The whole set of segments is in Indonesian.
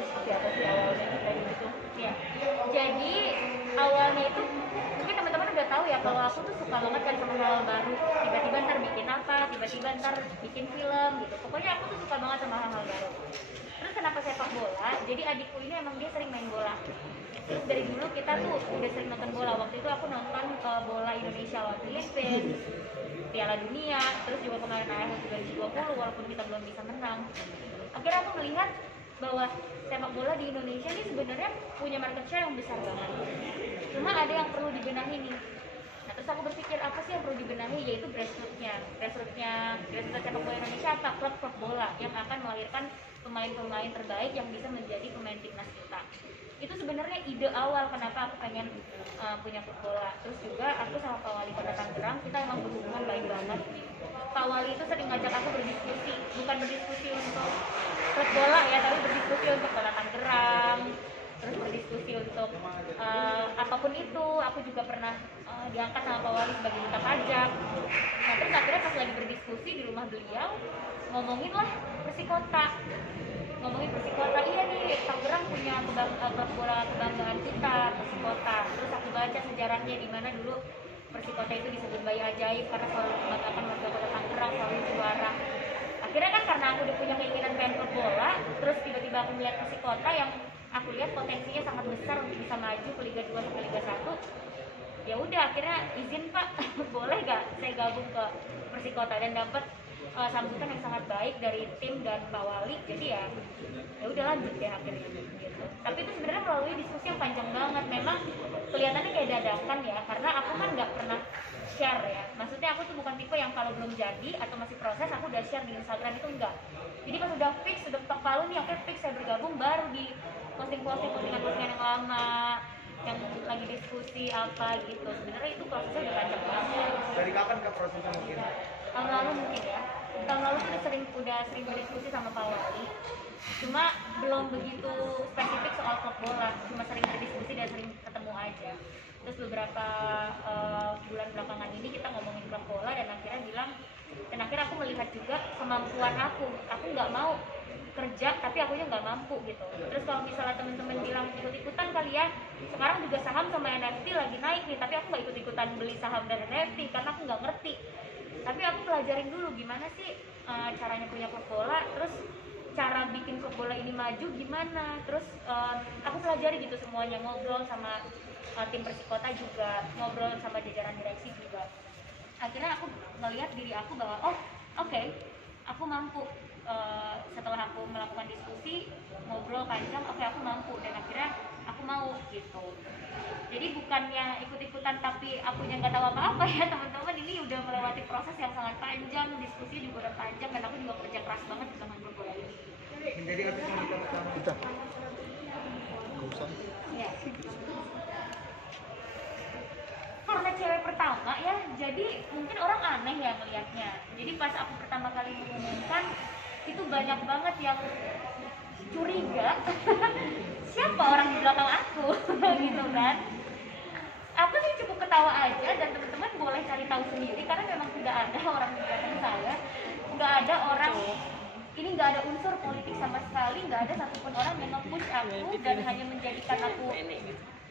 diskusi apa sih awalnya kita gitu ya. Jadi awalnya itu mungkin teman-teman udah tahu ya kalau aku tuh suka banget kan sama hal baru, tiba-tiba ntar bikin apa, tiba-tiba ntar bikin film gitu, pokoknya aku tuh suka banget sama hal-hal baru. Terus kenapa sepak bola? Jadi adikku ini emang dia sering main bola. Terus dari dulu kita tuh udah sering nonton bola. Waktu itu aku nonton bola Indonesia lawan Filipina, Piala Dunia, terus juga kemarin AFF 2020 walaupun kita belum bisa menang. Akhirnya aku melihat bahwa sepak bola di Indonesia ini sebenarnya punya market share yang besar banget. Cuma ada yang perlu dibenahi nih. Nah, terus aku berpikir apa sih yang perlu dibenahi, yaitu grassroots sepak bola Indonesia, apa klub bola yang akan melahirkan pemain-pemain terbaik yang bisa menjadi pemain timnas kita. Itu sebenarnya ide awal kenapa aku pengen punya klub bola. Terus juga aku sama Pak Wali Kota Tangerang, kita emang berhubungan baik banget. Pak Wali itu sering ngajak aku berdiskusi, bukan berdiskusi untuk klub bola ya, tapi berdiskusi untuk Kota Tangerang, terus berdiskusi untuk apapun itu. Aku juga pernah diangkat sama Pak Wali sebagai duta pajak. Nah terus akhirnya pas lagi berdiskusi di rumah beliau, ngomongin lah Persikota. Iya nih, Tangerang punya klub bola kebanggaan kita, Persikota. Terus aku baca sejarahnya di mana dulu Persikota itu disebut bayi ajaib karena selalu membanggakan warga kota Tangerang, selalu juara. Akhirnya kan karena aku udah punya keinginan pengen klub bola, terus tiba-tiba aku melihat Persikota yang aku lihat potensinya sangat besar untuk bisa maju ke Liga 2 sampai Liga 1. Ya udah, akhirnya izin Pak, boleh gak saya gabung ke Persikota, dan dapat sambutan yang sangat baik dari tim dan Pak Wali. Jadi ya udah lanjut deh akhirnya gitu. Tapi itu sebenarnya melalui diskusi yang panjang banget. Memang kelihatannya kayak dadakan ya, karena aku kan nggak pernah share ya. Maksudnya aku tuh bukan tipe yang kalau belum jadi atau masih proses aku udah share di Instagram, itu enggak. Jadi pas udah fix, udah ketok palu nih, oke fix saya bergabung, baru di postingan yang lama yang lagi diskusi apa gitu. Sebenarnya itu prosesnya udah panjang banget. Dari kapan ke prosesnya mungkin? Tahun lalu mungkin ya. Tahun lalu tuh udah sering berdiskusi sama Pak Wali. Cuma belum begitu spesifik soal klub bola, cuma sering berdiskusi dan sering ketemu aja. Terus beberapa bulan belakangan ini kita ngomongin klub bola, dan akhirnya aku melihat juga kemampuan aku nggak mau kerja tapi akunya nggak mampu gitu. Terus kalau misalnya teman-teman bilang ikut-ikutan kali ya, sekarang juga saham sama NFT lagi naik nih, tapi aku nggak ikut-ikutan beli saham dan NFT karena aku nggak ngerti. Tapi aku pelajarin dulu gimana sih caranya punya klub bola, terus cara bikin klub bola ini maju gimana. Terus aku pelajari gitu semuanya, ngobrol sama tim Persikota juga, ngobrol sama jajaran direksi juga. Akhirnya aku melihat diri aku bahwa oke, aku mampu. Setelah aku melakukan diskusi, ngobrol panjang, aku mampu, dan akhirnya aku mau gitu. Jadi bukannya ikut-ikutan tapi akunya nggak tahu apa-apa ya teman-teman. Ini udah melewati proses yang sangat panjang, diskusi juga udah panjang, dan aku juga kerja keras banget di teman bola ini. Menjadi artis wanita pertama Kita. Ya. Karena cewek pertama ya, jadi mungkin orang aneh ya melihatnya. Jadi pas aku pertama kali mengumumkan, itu banyak banget yang curiga siapa orang di belakang aku gitu kan. Aku sih cukup ketawa aja, dan teman-teman boleh cari tahu sendiri karena memang tidak ada orang di belakang saya, nggak ada orang, ini nggak ada unsur politik sama sekali, nggak ada satupun orang yang nge-push aku dan hanya menjadikan aku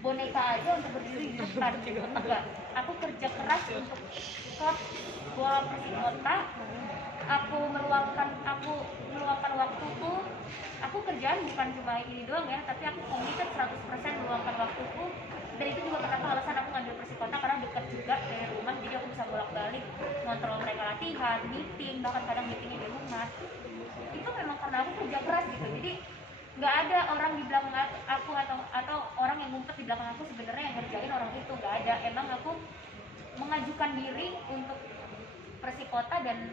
boneka aja untuk berdiri di depan. Enggak, aku kerja keras untuk klub bola Persikota. Aku meluangkan waktuku. Aku kerjaan bukan cuma ini doang ya, tapi aku komited 100% meluangkan waktuku. Dan itu juga kenapa alasan aku ngambil Persikota, karena dekat juga dari rumah, jadi aku bisa bolak-balik ngontrol mereka latihan, meeting, bahkan kadang meetingnya di rumah. Itu memang karena aku kerja keras gitu. Jadi nggak ada orang di belakang aku atau orang yang ngumpet di belakang aku sebenarnya yang ngerjain orang itu, nggak ada. Emang aku mengajukan diri untuk Persikota, dan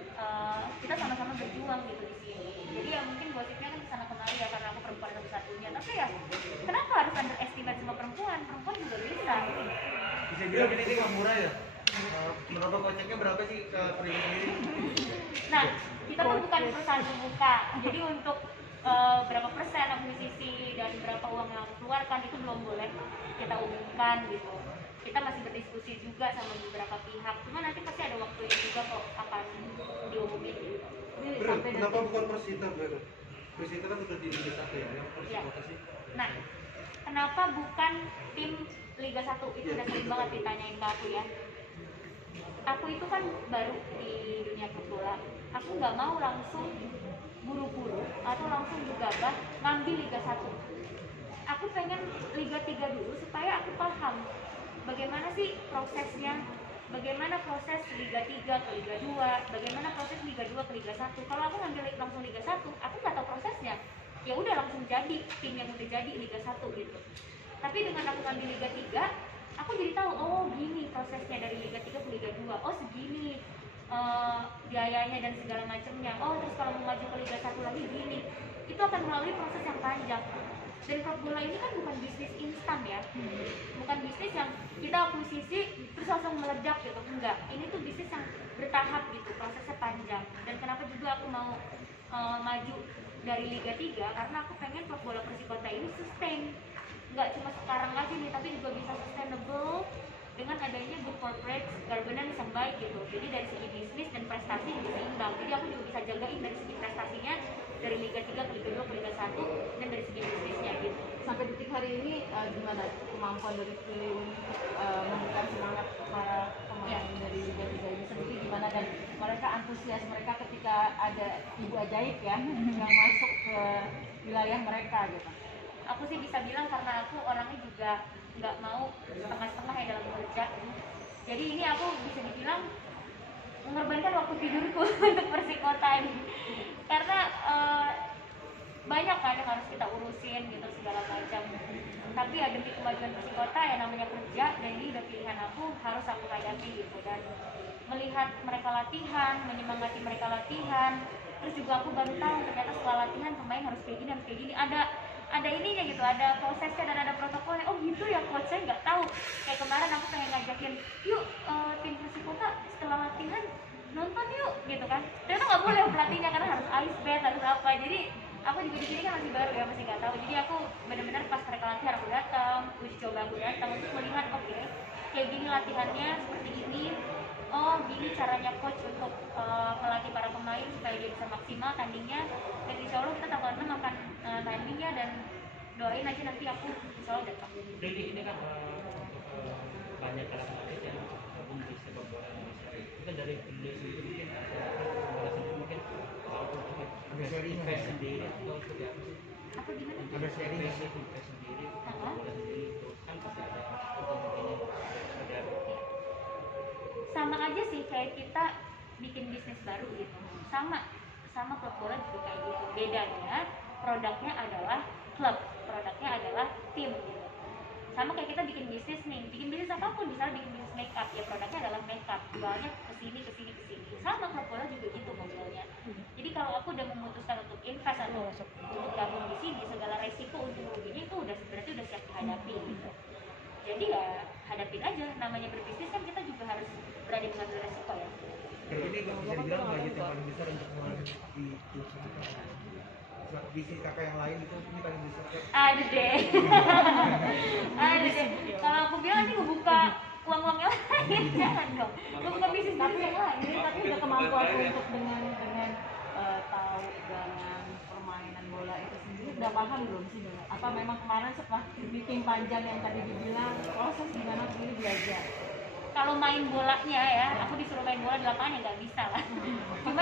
kita sama-sama berjuang gitu di sini. Jadi ya mungkin gosipnya kan kesana kemari ya karena aku perempuan satu-satunya, tapi ya kenapa harus underestimate sama perempuan juga bisa. Bisa bilang ini nggak murah ya? Berapa koceknya berapa sih ke pribadi sendiri? Nah, kita kan bukan perusahaan terbuka, jadi untuk berapa persen akuisisi dan berapa uang yang aku keluarkan itu belum boleh kita umumkan gitu. Kita masih berdiskusi juga sama beberapa pihak, cuma nanti pasti ada waktunya juga kok akan diumumin gitu. Kenapa bukan Persita, Bro? Persita kan udah di Liga 1 ya. Yang Persita ya. Nah, kenapa bukan tim Liga 1? Itu udah sering banget ditanyain ke aku ya. Aku itu kan baru di dunia klub bola. Aku nggak mau langsung buru-buru atau langsung gegabah ngambil Liga 1. Aku pengen Liga 3 dulu supaya aku paham bagaimana sih prosesnya, bagaimana proses Liga 3 ke Liga 2, bagaimana proses Liga 2 ke Liga 1. Kalau aku ngambil langsung Liga 1, aku nggak tahu prosesnya. Ya udah langsung jadi tim yang udah jadi Liga 1 gitu. Tapi dengan aku ngambil Liga 3, aku jadi tahu, oh gini prosesnya dari Liga 3 ke Liga 2. Oh segini biayanya dan segala macamnya. Oh terus kalau mau maju ke Liga 1 lagi gini. Itu akan melalui proses yang panjang. Dan klub bola ini kan bukan bisnis instan ya, bukan bisnis yang kita akuisisi terus langsung meledak gitu, enggak. Ini tuh bisnis yang bertahap gitu, prosesnya panjang. Dan kenapa juga aku mau maju dari Liga 3, karena aku pengen klub bola Persikota ini sustain, nggak cuma sekarang aja nih, tapi juga bisa sustainable dengan adanya good corporate governance yang baik gitu. Jadi dari segi bisnis dan prestasi juga seimbang. Jadi aku juga bisa jagain dari segi prestasinya dari Liga 3 ke Liga 2 ke Liga 1 dan dari segi bisnisnya gitu. Sampai detik hari ini gimana kemampuan dari Prilly untuk memberikan semangat para pemain dari Liga 3 ini sendiri gimana, dan mereka antusias mereka ketika ada ibu ajaib ya yang masuk ke wilayah mereka gitu? Aku sih bisa bilang karena aku orangnya juga nggak mau setengah-setengah ya dalam bekerja. Jadi ini aku bisa dibilang mengorbankan waktu tidurku untuk Persikota ini. Karena banyak kan yang harus kita urusin gitu segala macam. Tapi ya demi kemajuan Persikota ya namanya kerja, dan ini udah pilihan aku, harus aku hadapi gitu. Dan melihat mereka latihan, menyemangati mereka latihan, terus juga aku baru tahu ternyata setelah latihan pemain harus kayak gini, harus kayak gini, ada ininya gitu, ada prosesnya dan ada protokolnya. Oh gitu ya coach, saya nggak tahu. Kayak kemarin aku pengen ngajakin, yuk tim Persikota setelah latihan nonton yuk gitu kan. Ternyata nggak boleh pelatihnya karena harus ice bath, harus apa. Jadi aku juga di sini kan masih baru ya, masih nggak tahu. Jadi aku benar-benar pas mereka latihan aku datang, uji coba aku datang untuk melihat oke, kayak gini latihannya seperti ini. Oh gini caranya coach untuk melatih para pemain supaya dia bisa maksimal tandingnya. Dan insya Allah kita tanggal 6 akan tandingnya, dan doain aja nanti aku insya Allah datang. Jadi ini kan banyak kalangan atlet yang gabung di sepak bola Indonesia. Mungkin dari Indonesia sendiri mungkin bola sendiri mungkin mau untuk invest sendiri atau seperti apa sih? Apa gimana? Ada sharing nggak sih? Invest sendiri untuk bola sendiri itu kan pasti ada keuntungannya. Ada Sama aja sih kayak kita bikin bisnis baru gitu. Sama klub bola juga kayak gitu. Bedanya produknya adalah klub, produknya adalah tim gitu. Sama kayak kita bikin bisnis nih, bikin bisnis apapun, misalnya bikin bisnis makeup, ya produknya adalah makeup, jualnya kesini. Sama klub bola juga gitu modelnya. Jadi kalau aku udah memutuskan untuk invest atau untuk gabung di sini, segala resiko untung ruginya itu berarti udah siap dihadapi gitu. Jadi ya hadapin aja, namanya berbisnis kan kita juga harus berani mengambil resiko ya. Berarti ini bisa dibilang budget yang paling besar untuk mengambil di klub kita. Bisnis kakak yang lain itu ini paling besar. Ada deh. Kalau aku bilang ini ngebuka uang-uang yang lain, jangan dong. Ngebuka bisnis yang lain. Tapi udah kemampuan untuk dengan tahu dengan permainan bola itu sendiri udah paham belum sih dengan apa memang kemarin setelah meeting panjang yang tadi dibilang proses gimana sendiri belajar? Kalau main bolanya ya, aku disuruh main bola di lapangan ya nggak bisa lah. Cuma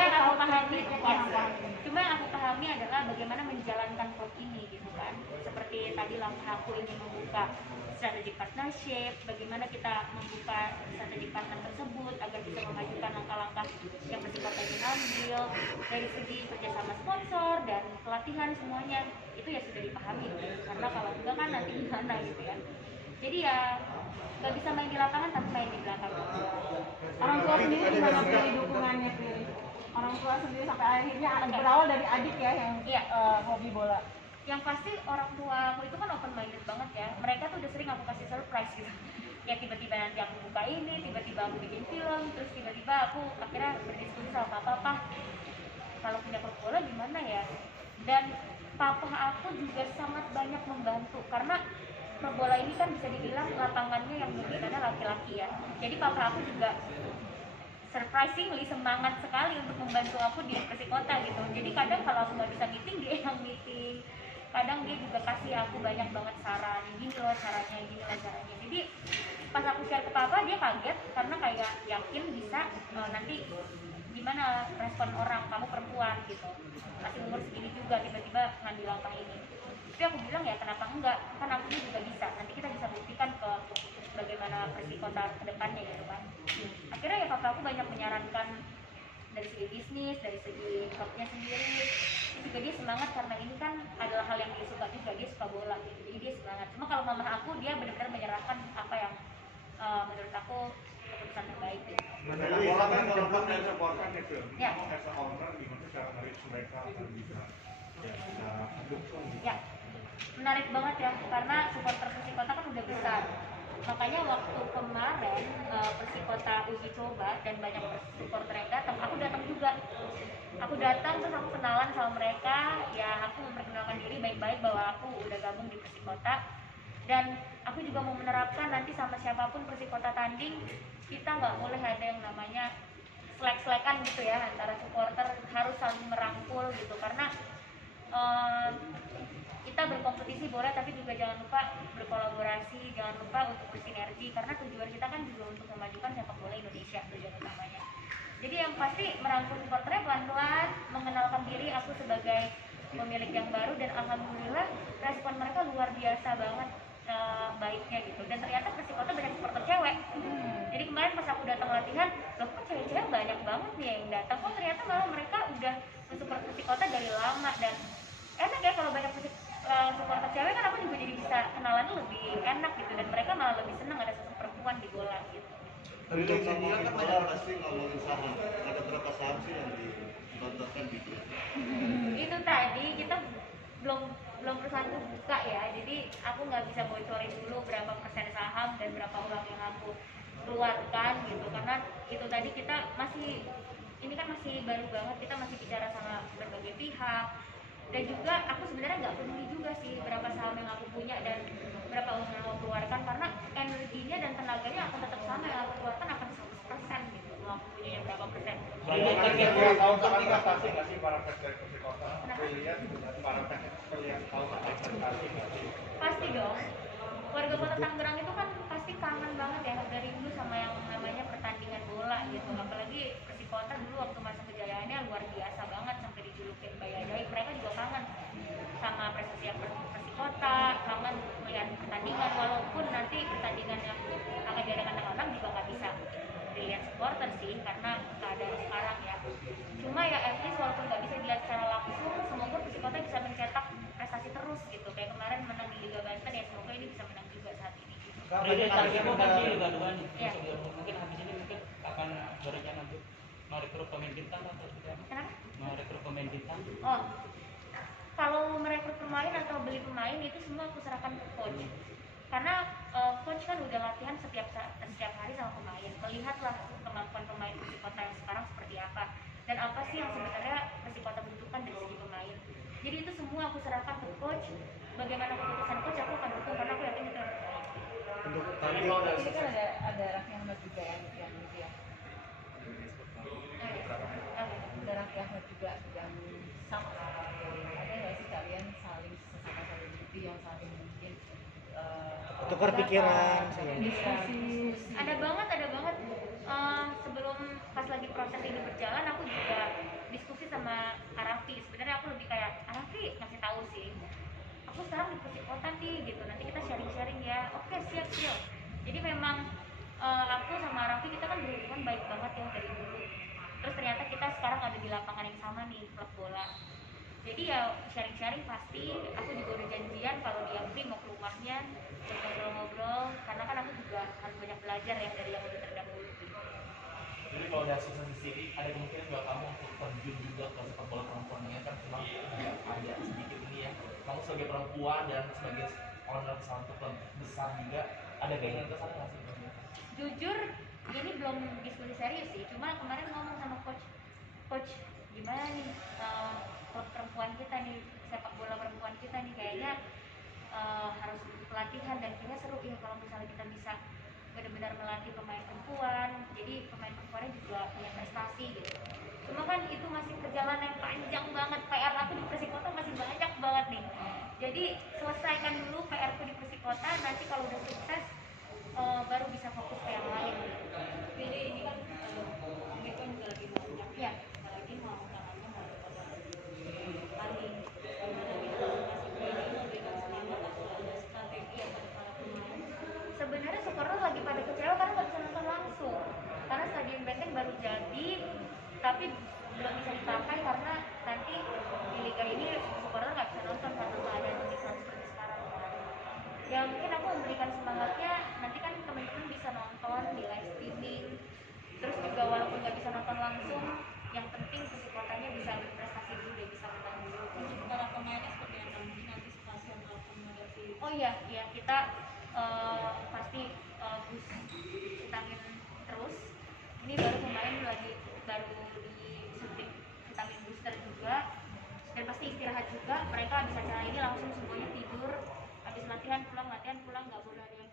yang aku pahami adalah bagaimana menjalankan klub ini gitu kan. Seperti tadi langkah aku ingin membuka strategic partnership, bagaimana kita membuka strategic partner tersebut agar bisa memajukan langkah-langkah yang Persikota ingin ambil dari segi kerjasama sponsor dan pelatihan, semuanya itu ya sudah dipahami gitu. Karena kalau enggak kan nanti gimana gitu ya. Jadi ya nggak bisa main di lapangan tapi main di belakang. Orang tua sendiri gimana dari dukungannya Prilly? Orang tua sendiri sampai akhirnya berawal dari adik ya yang hobi bola. Yang pasti orang tua aku itu kan open minded banget ya. Mereka tuh udah sering aku kasih surprise gitu. Ya tiba-tiba nanti aku buka ini, tiba-tiba aku bikin film, terus tiba-tiba aku akhirnya berdiskusi sama papa, kalau punya klub bola gimana ya. Dan papa aku juga sangat banyak membantu karena klub bola ini kan bisa dibilang lapangannya yang dominannya laki-laki ya. Jadi papa aku juga surprisingly semangat sekali untuk membantu aku di Persikota gitu. Jadi kadang kalau aku nggak bisa meeting, dia yang meeting. Kadang dia juga ngasih aku banyak banget saran, gini loh caranya, gini loh caranya. Jadi pas aku share ke papa dia kaget karena kayak yakin bisa nanti gimana respon orang, kamu perempuan gitu, masih umur segini juga tiba-tiba ngambil langkah ini. Tapi aku bilang ya kenapa enggak, kan aku juga bisa, nanti kita bisa buktikan ke bagaimana persikota kedepannya gitu kan. Akhirnya ya papa aku banyak menyarankan dari segi bisnis, dari segi klubnya sendiri. Terus juga dia semangat karena ini kan adalah hal yang dia suka juga, dia suka bola gitu, jadi dia semangat. Cuma kalau mama aku dia benar-benar menyerahkan apa yang menurut aku keputusan terbaik gitu. Bola kan merupakan dan supporter itu. Ya. As a owner gimana cara menarik mereka agar bisa mendukung? Ya, menarik banget ya, karena supporter Persikota kan udah besar. Makanya waktu kemarin Persikota uji coba dan banyak supporter yang datang, aku datang juga. Aku datang terus aku kenalan sama mereka, ya aku memperkenalkan diri baik-baik bahwa aku udah gabung di Persikota. Dan aku juga mau menerapkan nanti sama siapapun Persikota tanding, kita nggak boleh ada yang namanya selek-selekan gitu ya antara supporter, harus saling merangkul gitu, karena kita berkompetisi boleh tapi juga jangan lupa berkolaborasi, jangan lupa untuk bersinergi, karena tujuan kita kan juga untuk memajukan sepak bola Indonesia tujuan utamanya. Jadi yang pasti merangkul supporternya pelan-pelan, mengenalkan diri aku sebagai pemilik yang baru, dan alhamdulillah respon mereka luar biasa banget baiknya gitu. Dan ternyata Persikota banyak supporter cewek. Jadi kemarin pas aku datang latihan, loh kok cewek-cewek banyak banget nih yang datang, kok ternyata malah mereka udah mensupport Persikota dari lama. Dan enak ya kalau banyak supporter cewek, kan aku juga jadi bisa kenalan lebih enak gitu, dan mereka malah lebih senang ada sosok perempuan di bola gitu. Tapi kalau ngomongin bola pasti ngomongin saham. Ada berapa saham sih yang ditontonkan gitu? Itu tadi kita belum perusahaan itu buka ya, jadi aku nggak bisa bocorin dulu berapa persen saham dan berapa uang yang aku keluarkan gitu, karena itu tadi kita masih, ini kan masih baru banget, kita masih bicara sama berbagai pihak. Dan juga aku sebenarnya nggak peduli juga sih berapa saham yang aku punya dan berapa uang yang aku keluarkan, karena energinya dan tenaganya akan tetap sama, yang aku keluarkan akan 100% gitu, mau aku punya berapa persen. Banyak tahu tapi nggak pasti nggak sih para fans dari Persikota? Lihat para fans yang tahu tentang prestasi nggak sih? Pasti dong, warga kota Tangerang itu kan pasti kangen banget ya dari dulu sama yang namanya pertandingan bola gitu. Apalagi Persikota dulu waktu masa kejayaannya luar biasa banget sampai dijulukin Bayadai. Mereka juga kangen sama prestasi yang Persikota, kangen melihat pertandingan, walaupun nanti pertandingan yang akan diadakan tanggal 6 juga nggak bisa dilihat supporter sih karena keadaan sekarang ya. Cuma ya at least walaupun nggak bisa dilihat secara langsung, semoga Persikota bisa mencetak prestasi terus gitu. Kayak kemarin menang di Liga Banten, ya semoga ini bisa menang juga saat ini. Jadi targetnya kan di Liga 2 nih, Iya. mungkin habis ini mungkin akan berencana untuk merekrut pemain bintang atau tidak? Kenapa? Merekrut pemain bintang? Oh, kalau merekrut pemain atau beli pemain itu semua aku serahkan ke coach. Karena coach kan udah latihan setiap hari sama pemain, melihatlah kemampuan pemain Persikota yang sekarang seperti apa dan apa sih yang sebenarnya Persikota butuhkan dari segi pemain. Jadi itu semua aku serahkan ke coach. Bagaimana keputusan coach aku akan dukung, karena aku yakin itu yang terbaik. Untuk Ini target kan ada Raffi Ahmad juga yang gitu ya. Ada Raffi Ahmad juga yang sama. Ada nggak sih kalian saling sesama selebriti yang saling mungkin tukar pikiran, diskusi. Ada banget. Sebelum pas lagi proses ini berjalan, aku juga diskusi sama Arafi. Sebenarnya aku lebih kayak Arafi ngasih tahu sih, aku sekarang di Persikota nih gitu, nanti kita sharing ya. Oke, siap. Jadi memang aku sama Arafi kita kan berhubungan baik banget ya dari dulu. Terus ternyata kita sekarang ada di lapangan yang sama nih, klub bola. Jadi ya sharing pasti. Aku juga udah janjian kalau dia free mau ke rumahnya buat ngobrol-ngobrol, karena kan aku juga harus banyak belajar ya dari yang udah terdahulu gitu. Jadi kalau dari sisi ada kemungkinan nggak kamu untuk terjun juga ke sepak bola perempuan ini kan cuma ada sedikit ini ya. Kamu sebagai perempuan dan sebagai owner satu klub besar juga ada keinginan ke sana nggak sih? Jujur ini belum diskusi serius sih, cuma kemarin ngomong sama coach gimana nih klub perempuan kita nih, sepak bola perempuan kita nih kayaknya harus pelatihan, dan kayaknya seru ya kalau misalnya kita bisa benar-benar melatih pemain perempuan, jadi pemain perempuannya juga punya prestasi gitu. Cuma kan itu masih perjalanan yang panjang banget, PR aku di Persikota masih banyak banget nih. Jadi selesaikan dulu PR ku di Persikota, nanti kalau udah sukses baru bisa fokus ke yang lain. Jadi ini kan mereka juga lagi mau Ya, lagi mau tangannya mau paling gimana gitu masih ini memberikan semangat atau ada strategi ya pada para pemain. sebenarnya supporter lagi pada kecewa karena nggak bisa nonton langsung. Karena Stadion Benteng baru jadi, tapi belum bisa dipakai karena nanti di liga ini supporter nggak bisa nonton karena keadaan Omikron seperti sekarang. Ya mungkin aku memberikan semangatnya, nanti kan teman-teman bisa nonton di live streaming, terus juga walaupun nggak bisa nonton langsung, yang penting Persikotanya bisa berprestasi dulu deh, bisa menang dulu. Untuk para pemainnya seperti apa mungkin antisipasi ataupun menghadapi Oh iya, iya kita pasti bus vitamin terus. Ini baru pemain lagi baru disuntik vitamin booster juga, dan pasti istirahat juga. Mereka habis acara ini langsung semuanya tidur, habis latihan pulang nggak boleh ada yang